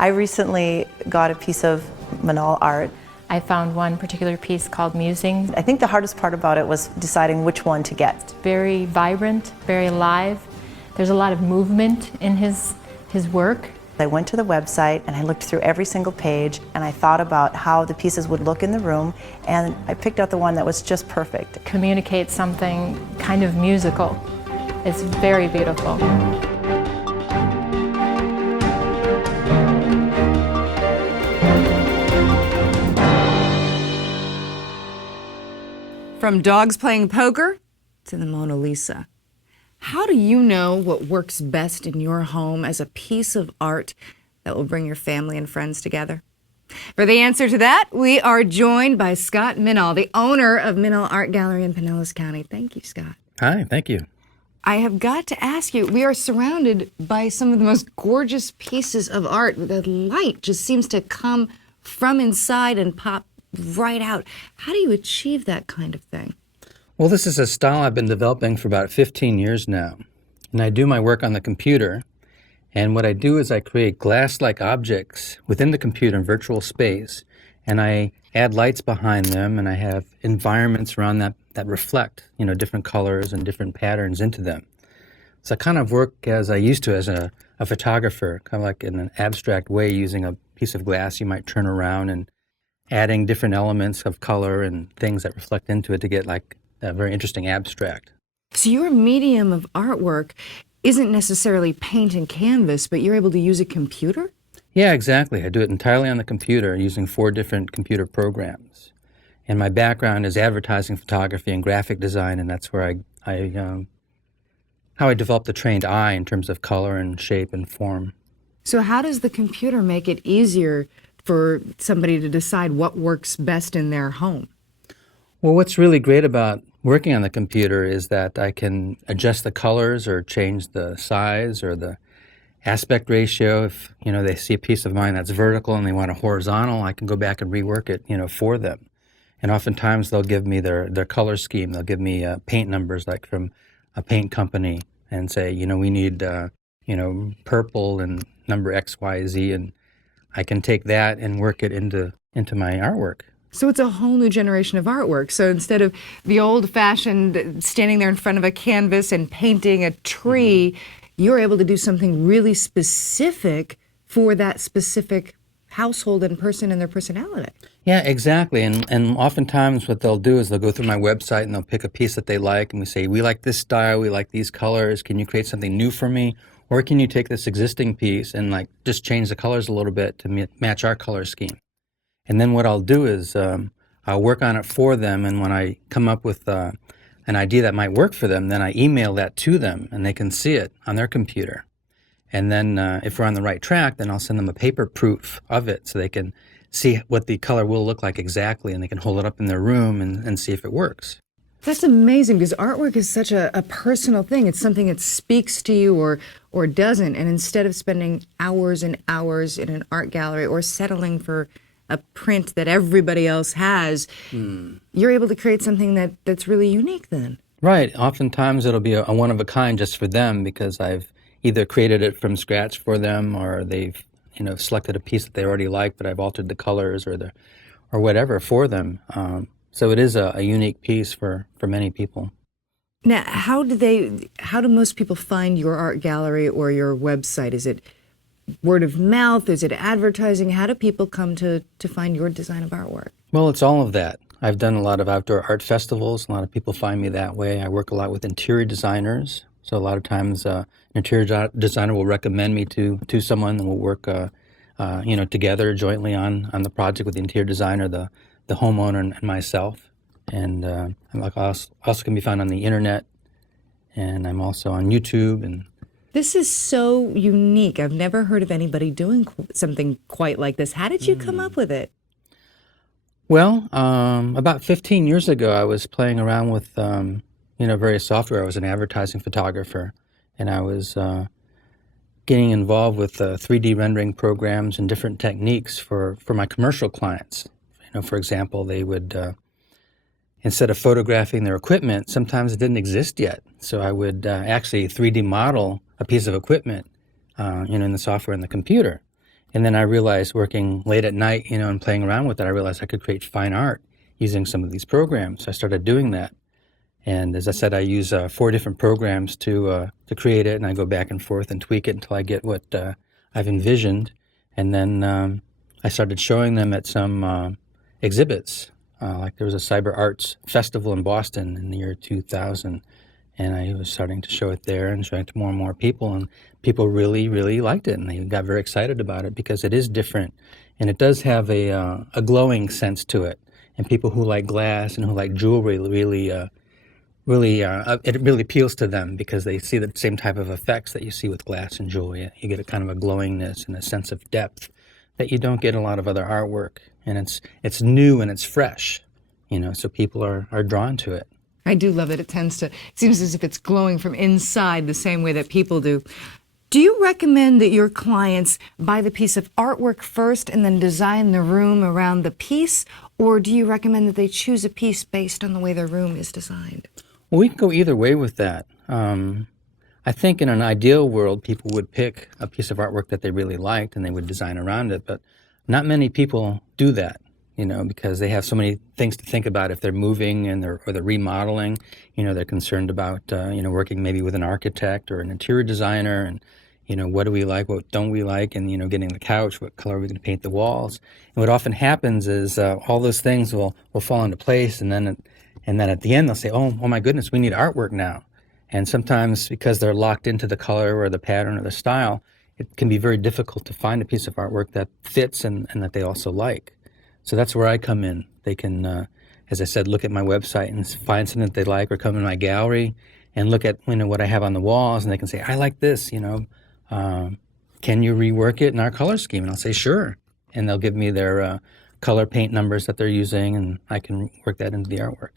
I recently got a piece of Menuaul Art. I found one particular piece called Musing. I think the hardest part about it was deciding which one to get. It's very vibrant, very alive. There's a lot of movement in his work. I went to the website and I looked through every single page and I thought about how the pieces would look in the room, and I picked out the one that was just perfect. It communicates something kind of musical. It's very beautiful. From dogs playing poker to the Mona Lisa. How do you know what works best in your home as a piece of art that will bring your family and friends together? For the answer to that, we are joined by Scott Menuaul, the owner of Menuaul Art Gallery in Pinellas County. Thank you, Scott. Hi, thank you. I have got to ask you, we are surrounded by some of the most gorgeous pieces of art. The light just seems to come from inside and pop right out. How do you achieve that kind of thing? Well, this is a style I've been developing for about 15 years now. And I do my work on the computer. And what I do is I create glass-like objects within the computer in virtual space. And I add lights behind them, and I have environments around that reflect, different colors and different patterns into them. So I kind of work as I used to as a photographer, kind of like in an abstract way, using a piece of glass you might turn around and adding different elements of color and things that reflect into it to get like a very interesting abstract. So your medium of artwork isn't necessarily paint and canvas, but you're able to use a computer? Yeah, exactly. I do it entirely on the computer using 4 different computer programs. And my background is advertising photography and graphic design, and that's where how I developed the trained eye in terms of color and shape and form. So how does the computer make it easier for somebody to decide what works best in their home? Well, what's really great about working on the computer is that I can adjust the colors or change the size or the aspect ratio. If, they see a piece of mine that's vertical and they want a horizontal, I can go back and rework it, for them. And oftentimes they'll give me their color scheme. They'll give me paint numbers like from a paint company and say, we need, purple and number X, Y, Z. And I can take that and work it into my artwork. So it's a whole new generation of artwork. So instead of the old-fashioned standing there in front of a canvas and painting a tree, you're able to do something really specific for that specific household and person and their personality. Yeah, exactly. And oftentimes what they'll do is they'll go through my website and they'll pick a piece that they like, and we say, we like this style, we like these colors, can you create something new for me? Or can you take this existing piece and just change the colors a little bit to match our color scheme? And then what I'll do is I'll work on it for them, and when I come up with an idea that might work for them, then I email that to them, and they can see it on their computer. And then if we're on the right track, then I'll send them a paper proof of it so they can see what the color will look like exactly, and they can hold it up in their room and see if it works. That's amazing, because artwork is such a personal thing. It's something that speaks to you or doesn't. And instead of spending hours and hours in an art gallery or settling for a print that everybody else has, you're able to create something that's really unique then. Right. Oftentimes it'll be a one-of-a-kind just for them, because I've either created it from scratch for them, or they've selected a piece that they already like, but I've altered the colors or whatever for them. So it is a unique piece for many people. Now, how do most people find your art gallery or your website? Is it word of mouth? Is it advertising? How do people come to find your design of artwork? Well, it's all of that. I've done a lot of outdoor art festivals. A lot of people find me that way. I work a lot with interior designers. So a lot of times an interior designer will recommend me to someone, and we'll work together jointly on the project with the interior designer, the homeowner, and myself. And I'm also can be found on the internet, and I'm also on YouTube. And this is so unique. I've never heard of anybody doing something quite like this. How did you come up with it? Well, about 15 years ago, I was playing around with various software. I was an advertising photographer, and I was getting involved with 3D rendering programs and different techniques for my commercial clients. For example, they would, instead of photographing their equipment, sometimes it didn't exist yet. So I would actually 3D model a piece of equipment, in the software in the computer. And then I realized, working late at night, and playing around with it, I realized I could create fine art using some of these programs. So I started doing that. And as I said, I use 4 different programs to create it, and I go back and forth and tweak it until I get what I've envisioned. And then I started showing them at some exhibits. Like there was a cyber arts festival in Boston in the year 2000, and I was starting to show it there and showing it to more and more people, and people really, really liked it, and they got very excited about it because it is different, and it does have a glowing sense to it. And people who like glass and who like jewelry really it really appeals to them because they see the same type of effects that you see with glass and jewelry. You get a kind of a glowingness and a sense of depth that you don't get in a lot of other artwork. And it's new and it's fresh, so people are drawn to it. I do love it. It seems as if it's glowing from inside the same way that people do. Do you recommend that your clients buy the piece of artwork first and then design the room around the piece? Or do you recommend that they choose a piece based on the way their room is designed? Well, we can go either way with that. I think in an ideal world, people would pick a piece of artwork that they really liked and they would design around it. But not many people do that, because they have so many things to think about if they're moving or they're remodeling. They're concerned about, working maybe with an architect or an interior designer and, what do we like, what don't we like, and, getting the couch, what color are we going to paint the walls. And what often happens is all those things will fall into place, and then at the end they'll say, oh my goodness, we need artwork now. And sometimes because they're locked into the color or the pattern or the style, it can be very difficult to find a piece of artwork that fits and that they also like. So that's where I come in. They can, as I said, look at my website and find something that they like, or come in my gallery and look at what I have on the walls, and they can say, I like this, can you rework it in our color scheme? And I'll say, sure. And they'll give me their color paint numbers that they're using, and I can work that into the artwork.